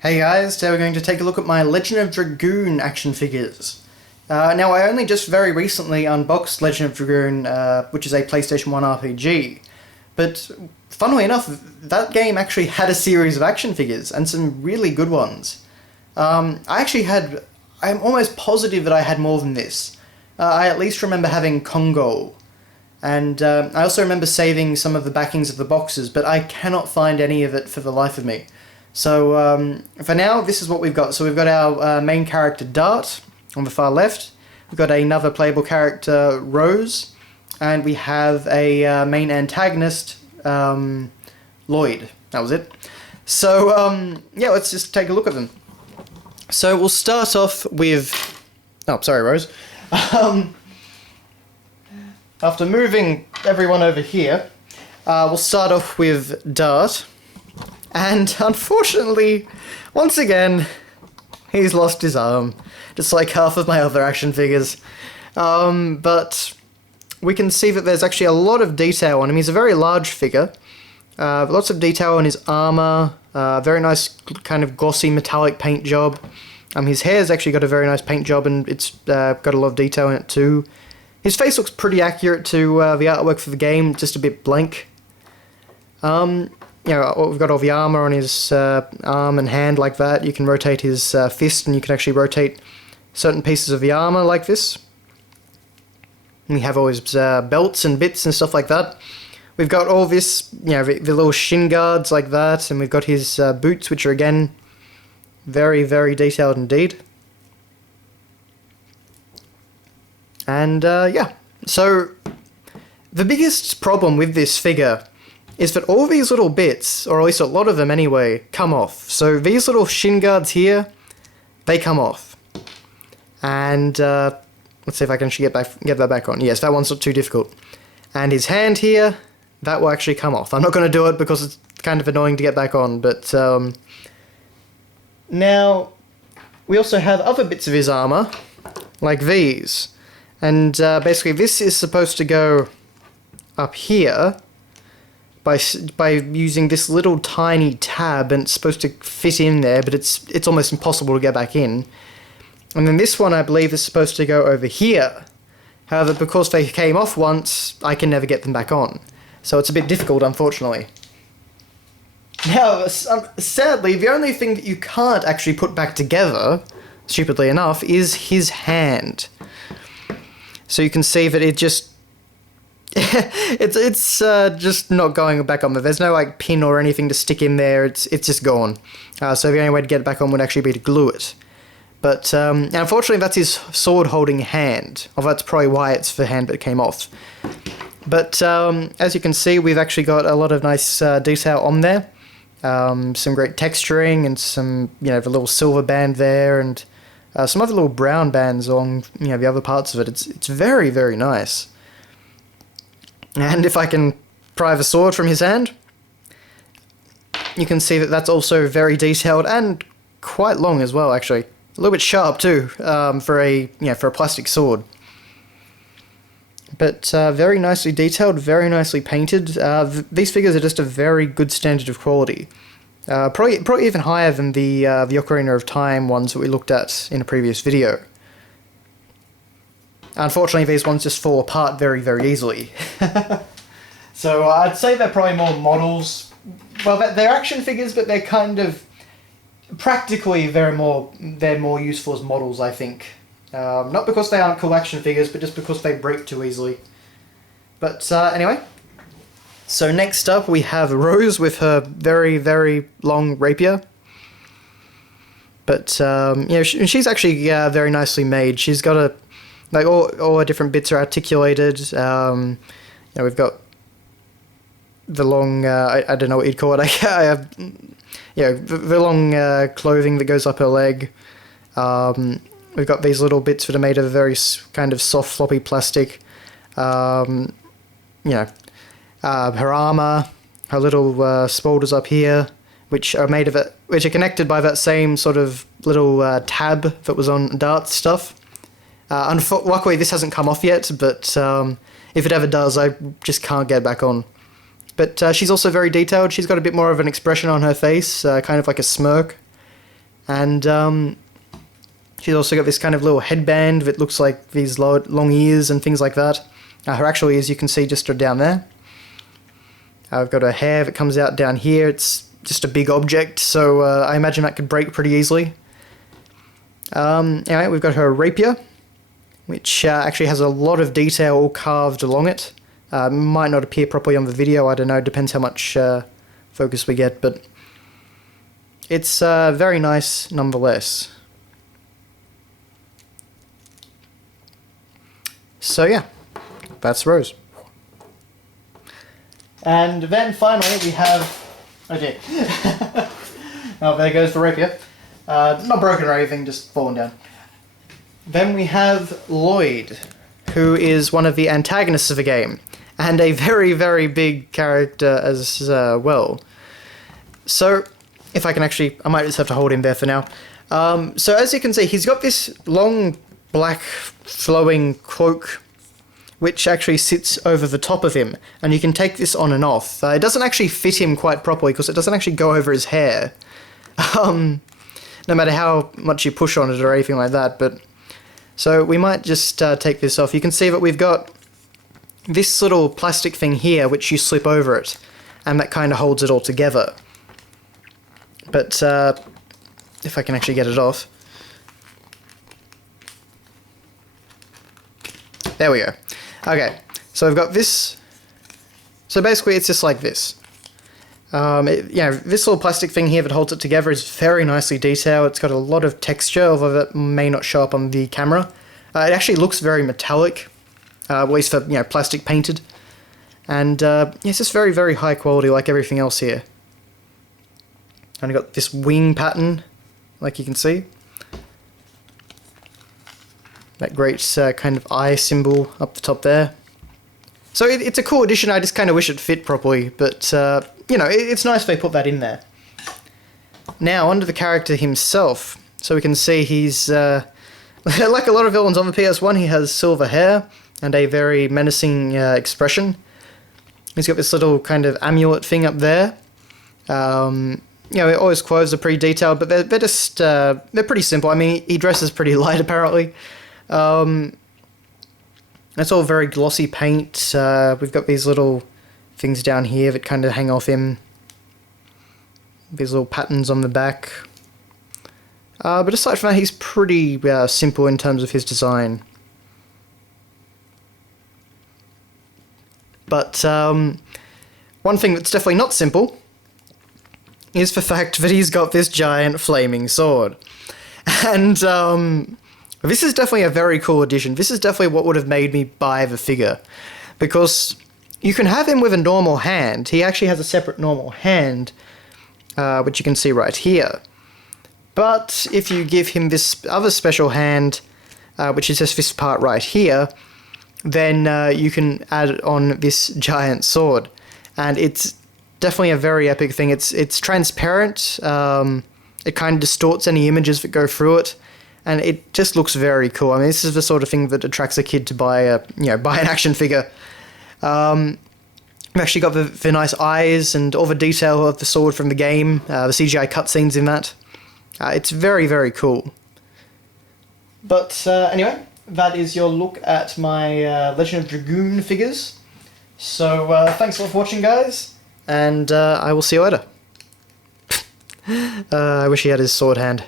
Hey guys, today we're going to take a look at my Legend of Dragoon action figures. Now I only just very recently unboxed Legend of Dragoon, which is a PlayStation 1 RPG, but funnily enough, that game actually had a series of action figures, and some really good ones. I'm almost positive that I had more than this. I at least remember having Kongol, and I also remember saving some of the backings of the boxes, but I cannot find any of it for the life of me. So for now, this is what we've got. So we've got our main character Dart on the far left. We've got another playable character Rose, and we have a main antagonist Lloyd. That was it. So yeah, let's just take a look at them. So we'll start off with. Oh, sorry, Rose. After moving everyone over here, we'll start off with Dart. And unfortunately, once again, he's lost his arm, just like half of my other action figures. But we can see that there's actually a lot of detail on him. He's a very large figure, lots of detail on his armor, very nice kind of glossy metallic paint job. His hair's actually got a very nice paint job, and it's got a lot of detail in it too. His face looks pretty accurate to the artwork for the game, just a bit blank. You know, we've got all the armor on his arm and hand like that. You can rotate his fist, and you can actually rotate certain pieces of the armor like this. And we have all his belts and bits and stuff like that. We've got all this, you know, the little shin guards like that, and we've got his boots, which are again very, very detailed indeed. And yeah, so the biggest problem with this figure is that all these little bits, or at least a lot of them anyway, come off. So these little shin guards here, they come off. And let's see if I can actually get that back on. Yes, that one's not too difficult. And his hand here, that will actually come off. I'm not going to do it because it's kind of annoying to get back on, but now we also have other bits of his armor, like these. And basically this is supposed to go up here by using this little tiny tab, and it's supposed to fit in there, but it's almost impossible to get back in. And then this one, I believe, is supposed to go over here. However, because they came off once, I can never get them back on. So it's a bit difficult, unfortunately. Now, sadly, the only thing that you can't actually put back together, stupidly enough, is his hand. So you can see that it just it's just not going back on there. There's no like pin or anything to stick in there. It's just gone. So the only way to get it back on would actually be to glue it. But unfortunately, that's his sword-holding hand. Although that's probably why it's the hand that came off. But as you can see, we've actually got a lot of nice detail on there. Some great texturing and some, you know, the little silver band there, and some other little brown bands on, you know, the other parts of it. It's very, very nice. And if I can pry the sword from his hand, you can see that that's also very detailed and quite long as well, actually. A little bit sharp too, for a plastic sword. But very nicely detailed, very nicely painted. These figures are just a very good standard of quality. Probably even higher than the Ocarina of Time ones that we looked at in a previous video. Unfortunately, these ones just fall apart very, very easily. So I'd say they're probably more models. Well, they're action figures, but they're kind of practically they're more useful as models, I think. Not because they aren't cool action figures, but just because they break too easily. But anyway, so next up we have Rose with her very, very long rapier. But you know, she's actually very nicely made. She's got a like all her different bits are articulated. You know, we've got the long I don't know what you'd call it. I have, you know, the long clothing that goes up her leg. We've got these little bits that are made of a very kind of soft, floppy plastic. You know, her armor, her little spolders up here, which are made of it, which are connected by that same sort of little tab that was on Dart's stuff. Luckily, this hasn't come off yet, but if it ever does, I just can't get back on. But she's also very detailed. She's got a bit more of an expression on her face, kind of like a smirk. And she's also got this kind of little headband that looks like these long ears and things like that. Her actual ears you can see just are down there. I've got her hair that comes out down here. It's just a big object, so I imagine that could break pretty easily. Anyway, we've got her rapier, which actually has a lot of detail all carved along it. Might not appear properly on the video, I don't know, depends how much focus we get, but it's very nice nonetheless. So yeah, that's Rose. And then finally we have... Oh dear. Oh, there goes the rapier. Not broken or anything, just fallen down. Then we have Lloyd, who is one of the antagonists of the game, and a very, very big character as well. So, if I can actually... I might just have to hold him there for now. So as you can see, he's got this long, black, flowing cloak, which actually sits over the top of him, and you can take this on and off. It doesn't actually fit him quite properly, because it doesn't actually go over his hair. No matter how much you push on it or anything like that, but... So we might just take this off. You can see that we've got this little plastic thing here, which you slip over it, and that kind of holds it all together. But, if I can actually get it off... There we go. Okay, so I've got this. So basically it's just like this. This little plastic thing here that holds it together is very nicely detailed. It's got a lot of texture, although that may not show up on the camera. It actually looks very metallic, at least for, plastic painted. And it's just very, very high quality like everything else here. And I've got this wing pattern, like you can see. That great kind of eye symbol up the top there. So it's a cool addition, I just kind of wish it fit properly, but, it's nice they put that in there. Now, onto the character himself. So we can see he's, like a lot of villains on the PS1, he has silver hair and a very menacing expression. He's got this little kind of amulet thing up there. All his clothes are pretty detailed, but they're just, they're pretty simple. I mean, he dresses pretty light, apparently. It's all very glossy paint. We've got these little things down here that kind of hang off him. These little patterns on the back. But aside from that, he's pretty simple in terms of his design. But one thing that's definitely not simple is the fact that he's got this giant flaming sword. And this is definitely a very cool addition. This is definitely what would have made me buy the figure. Because you can have him with a normal hand. He actually has a separate normal hand, which you can see right here. But if you give him this other special hand, which is just this part right here, then you can add on this giant sword. And it's definitely a very epic thing. It's transparent. It kind of distorts any images that go through it. And it just looks very cool. I mean, this is the sort of thing that attracts a kid to buy buy an action figure. I've actually got the nice eyes and all the detail of the sword from the game, the CGI cutscenes in that. It's very, very cool. But anyway, that is your look at my Legend of Dragoon figures. So thanks a lot for watching, guys, and I will see you later. I wish he had his sword hand.